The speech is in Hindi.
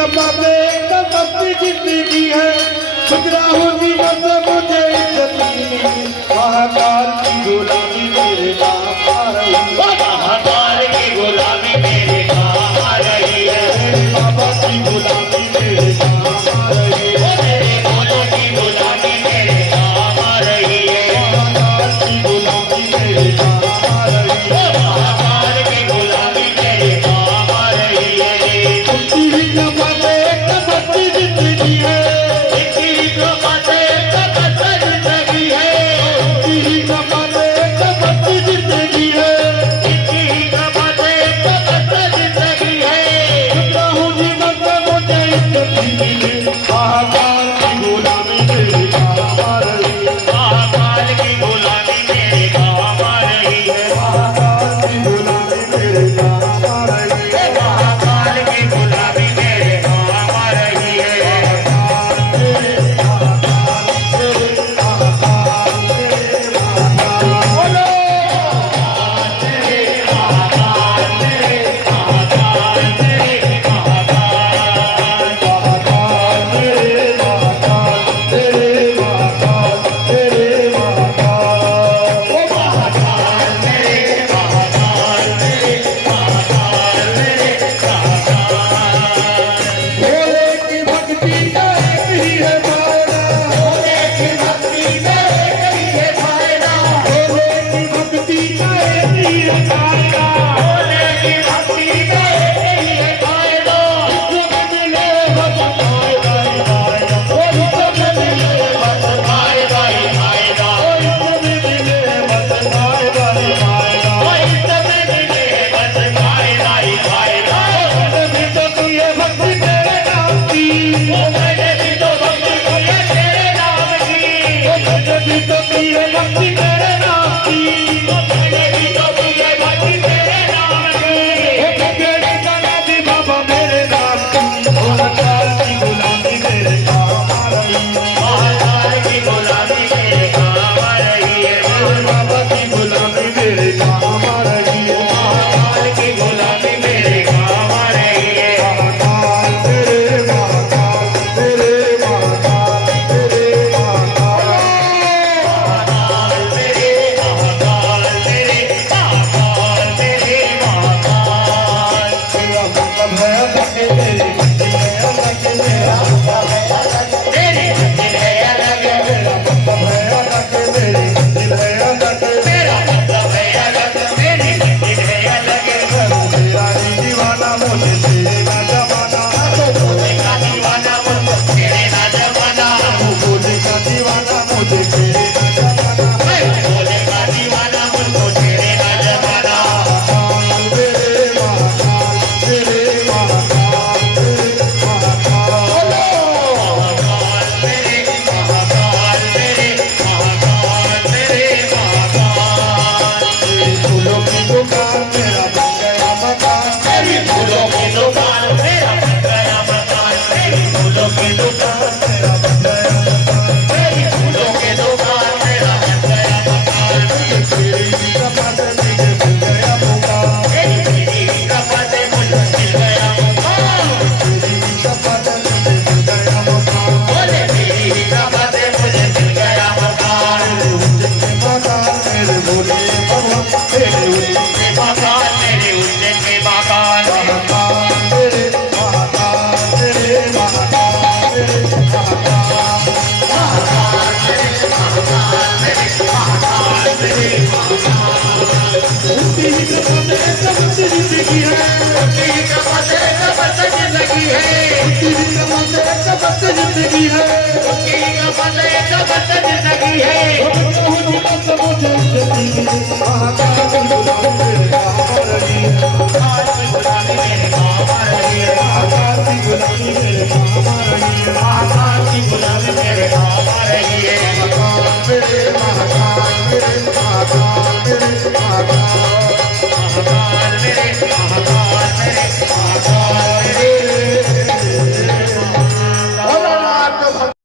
कृपा से कपटी जिंदगी है गुजरा हूँ जीवन मुझे इज्जत मिली महाकाल की गुलामी मेरे काम आ रही है महाकाल की गुलामी मेरे काम आ रही है बाबा की गुलामी मेरे काम आ रही है मेरे भोले की गुलामी मेरे काम आ रही है महाकाल की गुलामी मेरे काम आ रही है महाकाल की गुलामी मेरे काम आ रही है तेरी कृपा से कपटी जिंदगी है तेरी कृपा से कपट जिंदगी है तेरी कृपा से कपटी जिंदगी है तेरी कृपा से कपट जिंदगी है गुजरा हूँ जीवन मुझे इज्जत मिली महाकाल की गुलामी मेरे काम आ रही है महाकाल की गुलामी मेरे काम आ रही है महाकाल की गुलामी मेरे काम आ रही है महाकाल की गुलामी मेरे काम आ रही है भोले की भक्ति का एक ही है फायदा भोले की भक्ति में एक ही है फायदा भोले की भक्ति का एक ही है फायदा भोले की भक्ति में एक ही है फायदा जो मिले बस फायदा ही फायदा जो मिले बस फायदा ही फायदा जो मिले बस फायदा ही फायदा कोई सब मिले बस फायदा ही फायदा मैंने तो किए भक्ति तेरे नाम की मैंने भी तो भक्ति की है तेरे नाम की मैंने भी तो किए भक्ति तेरे नाम की मैंने भी तो की है भक्ति तेरे नाम की तेरे गाना भी बाबा मेरे नाम की महाकाल की गुलामी मेरे काम आ रही है महाकाल की गुलामी मेरे काम आ रही है बाबा की गुलामी मेरे काम आ रही है महाकाल की गुलामी मेरे काम आ रही है महाकाल तेरे महाकाल तेरे महाकाल तेरे महाकाल महाकाल तेरे महाकाल तेरे महाकाल तेरे महाकाल तेरा मतलब है अलग तेरी भक्ति है अलग तेरा तेरी मंजिल है अलग तेरा मतलब है अलग तेरी भक्ति है अलग तेरा मतलब है अलग तेरी मंजिल है अलग तेरा ही दीवाना मुझे तेरे ना जमाना भोले का दीवाना मुझको तेरे ना जमाना भोले का दीवाना मुझे तेरे ना जमाना भोले का दीवाना मुझको तेरे ना जमाना तेरे महाकाल तेरे महाकाल तेरे महाकाल महाकाल तेरे महाकाल तेरे महाकाल तेरे महाकाल तेरी फूलों की दुकान मेरा बन गया मकान तेरी फूलों की दुकान मेरा बन गया मकान तेरी फूलों की दुकान मेरा बन गया मकान तेरी फूलों की दुकान मेरा बन गया मकान तेरी कृपा से मुझे मिल गया मकान तेरी कृपा से मुझे मिल गया मकान तेरी कृपा से मुझे मिल गया मकान बोले तेरी कृपा से मुझे मिल गया मकान जिसके मकान मेरे भोले बाबा तेरे के मकान मेरे उज्जैन के मकान महाकाल तेरे महाकाल तेरे महाकाल तेरे महाकाल तेरी कृपा से सब जिंदगी है तेरी कृपा से सब जिंदगी है तेरी कृपा से सब जिंदगी है तेरी कृपा से सब जिंदगी है महाकाल की गुलामी मेरे काम आ रही है आज की गुलामी मेरे काम आ रही है महाकाल की गुलामी मेरे काम आ रही है महाकाल की गुलामी मेरे काम आ रही है महाकाल मेरे महाकाल मेरे महाकाल मेरे महाकाल महाकाल मेरे